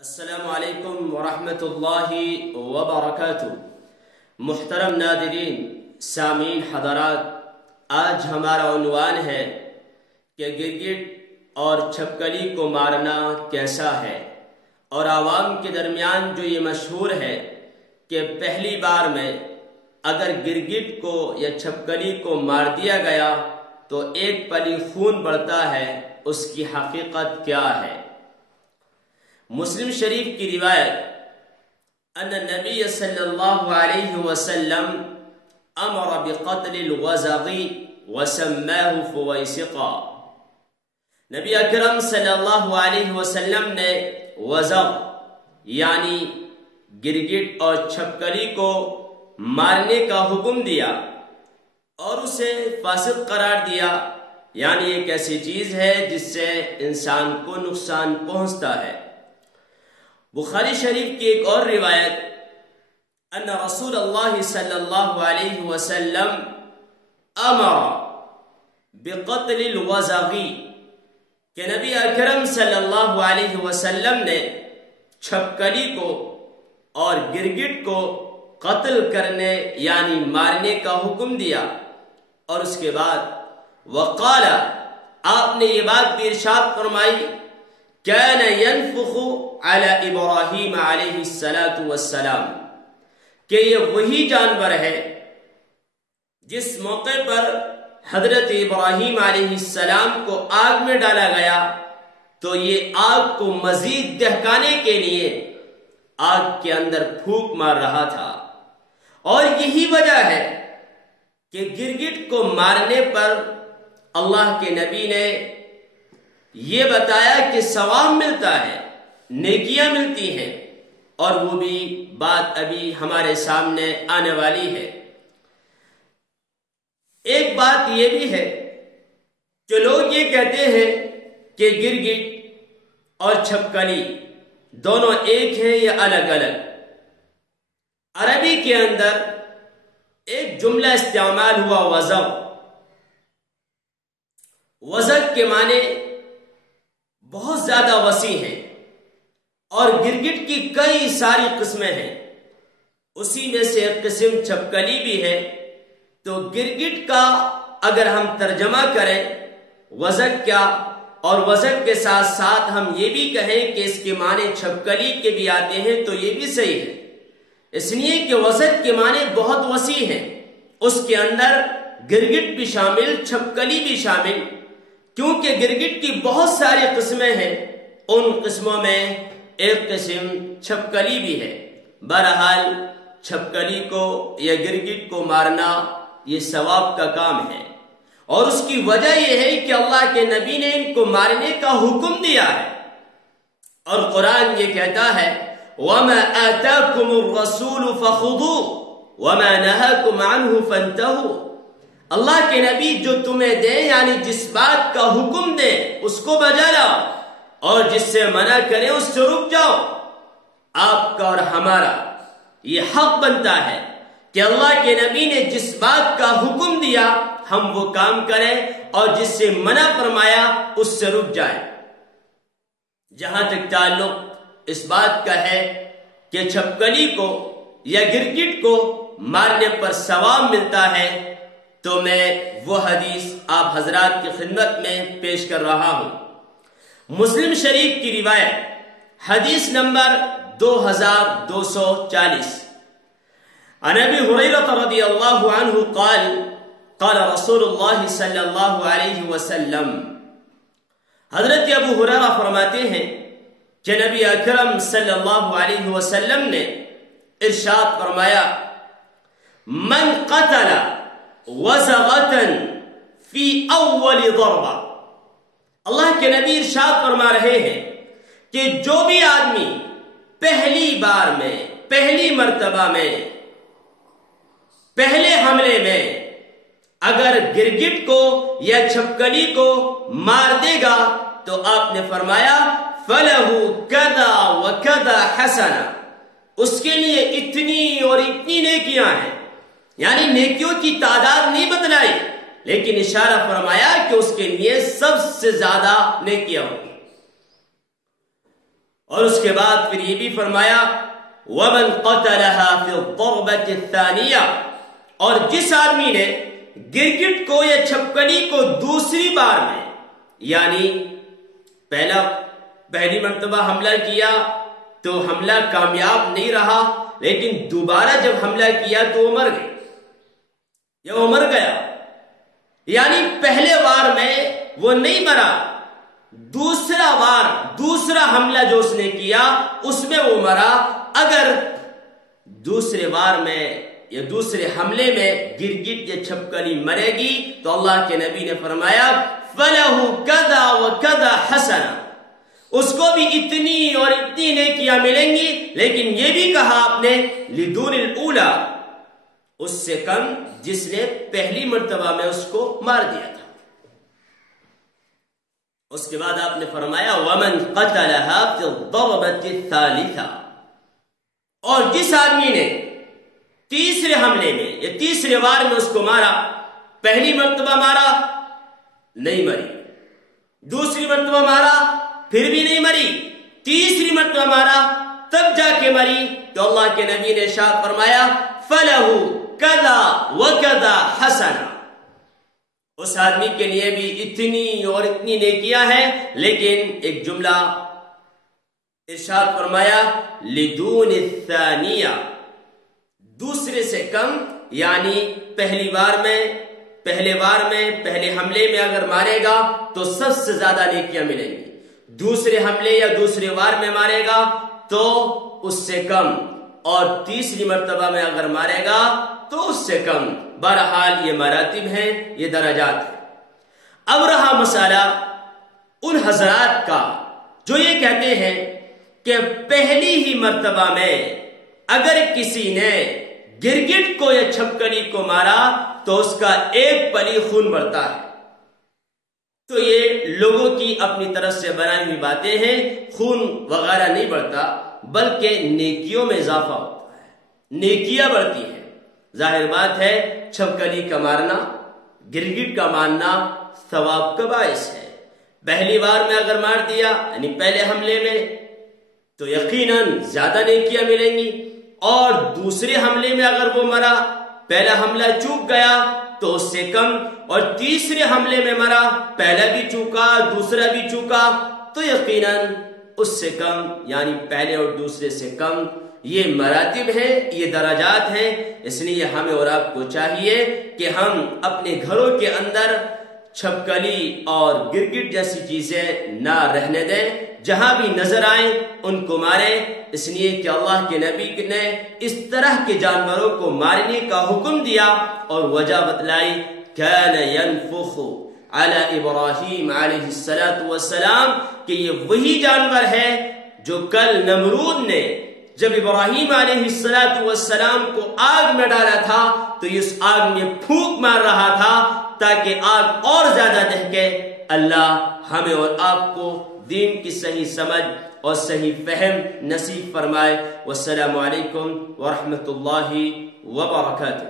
السلام علیکم ورحمۃ اللہ وبرکاتہ۔ محترم ناظرین، سامعین حضرات، آج ہمارا عنوان ہے کہ گرگٹ اور چھپکلی کو مارنا کیسا ہے، اور عوام کے درمیان جو یہ مشہور ہے کہ پہلی بار میں اگر گرگٹ کو یا چھپکلی کو مار دیا گیا تو ایک پلی خون بڑھتا ہے، اس کی حقیقت کیا ہے؟ مسلم شریف کی روایت ان نبی صلی اللہ علیہ وسلم امر بقتل الوزغ وسماه فویسقا۔ نبی اکرم صلی اللہ علیہ وسلم نے وزغ یعنی گرگٹ اور چھپکلی کو مارنے کا حکم دیا اور اسے فاسق قرار دیا، یعنی ایک ایسی چیز ہے جس سے انسان کو نقصان پہنچتا ہے۔ بخاری شریف کی ایک اور روایت ان رسول اللہ صلی اللہ علیہ وسلم امر بقتل الوزغ، کہ نبی اکرم صلی اللہ علیہ وسلم نے چھپکلی کو اور گرگٹ کو قتل کرنے یعنی مارنے کا حکم دیا، اور اس کے بعد وقال، آپ نے یہ بات بھی ارشاد فرمائی، كان ينفخ على ابراہیم علیہ السلام، کہ یہ وہی جانور ہے جس موقع پر حضرت ابراہیم علیہ السلام کو آگ میں ڈالا گیا تو یہ آگ کو مزید دہکانے کے لیے آگ کے اندر پھونک مار رہا تھا، اور یہی وجہ ہے کہ گرگٹ کو مارنے پر اللہ کے نبی نے یہ بتایا کہ ثواب ملتا ہے، نیکیاں ملتی ہیں، اور وہ بھی بات ابھی ہمارے سامنے آنے والی ہے۔ ایک بات یہ بھی ہے کہ لوگ یہ کہتے ہیں کہ گرگٹ اور چھپکلی دونوں ایک ہیں یا الگ الگ۔ عربی کے اندر ایک جملہ استعمال ہوا وزغ۔ وزغ کے معنی بہت زیادہ وسیع ہیں، اور گرگٹ کی کئی ساری قسمیں ہیں، اسی میں سے ایک قسم چھپکلی بھی ہے۔ تو گرگٹ کا اگر ہم ترجمہ کریں وزغ کیا، اور وزغ کے ساتھ ساتھ ہم یہ بھی کہیں کہ اس کے معنی چھپکلی کے بھی آتے ہیں تو یہ بھی صحیح ہے، اس لیے کہ وزغ کے معنی بہت وسیع ہیں، اس کے اندر گرگٹ بھی شامل، چھپکلی بھی شامل، کیونکہ گرگٹ کی بہت ساری قسمیں ہیں، ان قسموں میں ایک قسم چھپکلی بھی ہے۔ بہرحال چھپکلی کو یا گرگٹ کو مارنا یہ ثواب کا کام ہے، اور اس کی وجہ یہ ہے کہ اللہ کے نبی نے ان کو مارنے کا حکم دیا ہے، اور قرآن یہ کہتا ہے وَمَا آتَاكُمُ الرَّسُولُ فَخُذُوهُ وَمَا نَهَاكُمْ عَنْهُ فَانْتَهُوا۔ اللہ کے نبی جو تمہیں دے یعنی جس بات کا حکم دے اس کو بجا لاؤ، اور جس سے منع کرے اس سے رک جاؤ۔ آپ کا اور ہمارا یہ حق بنتا ہے کہ اللہ کے نبی نے جس بات کا حکم دیا ہم وہ کام کریں، اور جس سے منع فرمایا اس سے رک جائیں۔ جہاں تک تعلق اس بات کا ہے کہ چھپکلی کو یا گرگٹ کو مارنے پر ثواب ملتا ہے، تو میں وہ حدیث آپ حضرات کی خدمت میں پیش کر رہا ہوں۔ مسلم شریف کی روایت حدیث نمبر 2240، عن ابی ہریرہ رضی اللہ عنہ قال قال رسول اللہ صلی اللہ علیہ وسلم، حضرت ابو ہریرہ فرماتے ہیں کہ نبی اکرم صلی اللہ علیہ وسلم نے ارشاد فرمایا، من قتل وزغتن فی اول ضربہ، اللہ کے نبی ارشاد فرما رہے ہیں کہ جو بھی آدمی پہلی بار میں، پہلی مرتبہ میں، پہلے حملے میں اگر گرگٹ کو یا چھپکلی کو مار دے گا تو آپ نے فرمایا فَلَهُ كَذَا وَكَذَا حَسَنَةً، اس کے لیے اتنی اور اتنی نیکیاں ہیں، یعنی نیکیوں کی تعداد نہیں بتلائی، لیکن اشارہ فرمایا کہ اس کے لیے سب سے زیادہ نیکیاں ہوں گی۔ اور اس کے بعد پھر یہ بھی فرمایا وَمَنْ قَتَلَهَا فِي الضَّرْبَةِ الثَّانِيَةِ، اور جس آدمی نے گرگٹ کو یا چھپکلی کو دوسری بار میں، یعنی پہلی مرتبہ حملہ کیا تو حملہ کامیاب نہیں رہا، لیکن دوبارہ جب حملہ کیا تو وہ مر گئے یا وہ مر گیا، یعنی پہلے وار میں وہ نہیں مرا، دوسرا حملہ جو اس نے کیا اس میں وہ مرا۔ اگر دوسرے وار میں یا دوسرے حملے میں گرگٹ یا چھپکلی مرے گی تو اللہ کے نبی نے فرمایا فَلَهُ كَذَا وَكَذَا حَسَنًا، اس کو بھی اتنی اور اتنی نیکیاں ملیں گی، لیکن یہ بھی کہا آپ نے لِدُونِ الْأُولَى، اس سے کم جس نے پہلی مرتبہ میں اس کو مار دیا تھا۔ اس کے بعد آپ نے فرمایا وَمَنْ قَتَلَهَا فِي الضَّرْبَةِ الثَّالِثَةِ، اور جس آدمی نے تیسرے حملے میں یا تیسرے وار میں اس کو مارا، پہلی مرتبہ مارا نہیں مری، دوسری مرتبہ مارا پھر بھی نہیں مری، تیسری مرتبہ مارا تب جا کے مری، تو اللہ کے نبی نے ارشاد فرمایا فَلَهُ كَذَا وَكَذَا حَسَنًا، اس آدمی کے لیے بھی اتنی اور اتنی نیکیاں ہیں، لیکن ایک جملہ ارشاد فرمایا لِدُونِ الثَّانِيَةِ، دوسرے سے کم، یعنی پہلے وار میں پہلے حملے میں اگر مارے گا تو سب سے زیادہ نیکیاں ملیں گی، دوسرے حملے یا دوسرے وار میں مارے گا تو اس سے کم، اور تیسری مرتبہ میں اگر مارے گا تو اس سے کم۔ بہرحال یہ مراتب ہیں، یہ درجات ہیں۔ اب رہا مسئلہ ان حضرات کا جو یہ کہتے ہیں کہ پہلی ہی مرتبہ میں اگر کسی نے گرگٹ کو یا چھپکلی کو مارا تو اس کا ایک پلی خون بڑھتا ہے، تو یہ لوگوں کی اپنی طرف سے بنائی ہوئی باتیں ہیں، خون وغیرہ نہیں بڑھتا بلکہ نیکیوں میں اضافہ ہوتا ہے، نیکیاں بڑھتی ہیں۔ ظاہر بات ہے چھپکلی کا مارنا، گرگٹ کا مارنا ثواب کا باعث ہے۔ پہلی بار میں اگر مار دیا یعنی پہلے حملے میں تو یقیناً زیادہ نیکیاں ملیں گی، اور دوسرے حملے میں اگر وہ مرا، پہلا حملہ چوک گیا تو اس سے کم، اور تیسرے حملے میں مرا، پہلا بھی چوکا دوسرا بھی چوکا تو یقیناً اس سے کم، یعنی پہلے اور دوسرے سے کم۔ یہ مراتب ہیں، یہ درجات ہیں، اس لیے ہمیں اور آپ کو چاہیے کہ ہم اپنے گھروں کے اندر چھپکلی اور گرگٹ جیسی چیزیں نہ رہنے دیں، جہاں بھی نظر آئیں ان کو ماریں، اس لیے کہ اللہ کے نبی نے اس طرح کے جانوروں کو مارنے کا حکم دیا اور وجہ بتلائی كَانَ يَنْفُخُ عَلَى إِبْرَاهِيمَ عَلَيْهِ السلام، کہ یہ وہی جانور ہے جو کل نمرود نے جب ابراہیم علیہ السلام کو آگ میں ڈالا تھا تو اس آگ میں پھونک مار رہا تھا تاکہ آگ اور زیادہ دہکے۔ اللہ ہمیں اور آپ کو دین کی صحیح سمجھ اور صحیح فہم نصیب فرمائے۔ والسلام علیکم ورحمۃ اللہ وبرکاتہ۔